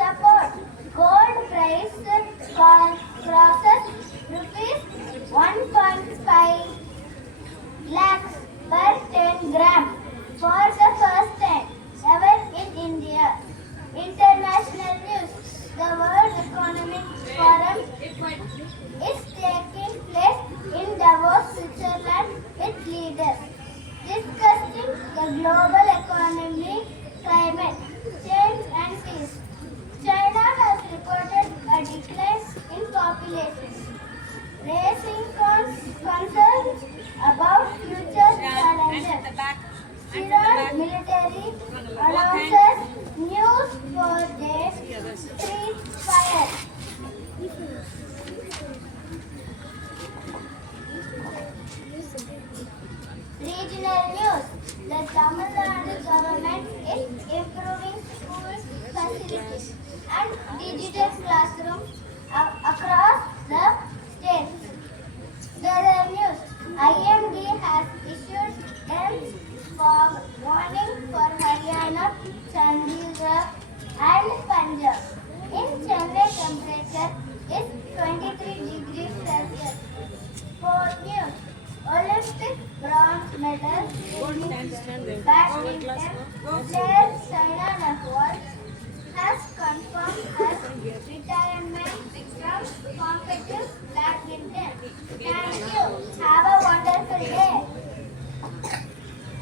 Support. Gold price crosses rupees 1.5 lakhs per 10 gram for the first time ever in India. International news. The World Economic Forum is taking place in Davos, Switzerland with leaders discussing the global economy, climate change and peace. China has reported a decline in population, raising concerns about future challenges. Iran military announces news for days ceasefire. Regional news. The Tamil Nadu government is improving school facilities and digital classrooms across the states. Weather news. IMD has issued dense fog warning for Haryana, Chandigarh and Punjab. In Chennai, temperature is 23 degrees Celsius. Sport news. Olympic bronze medal in badminton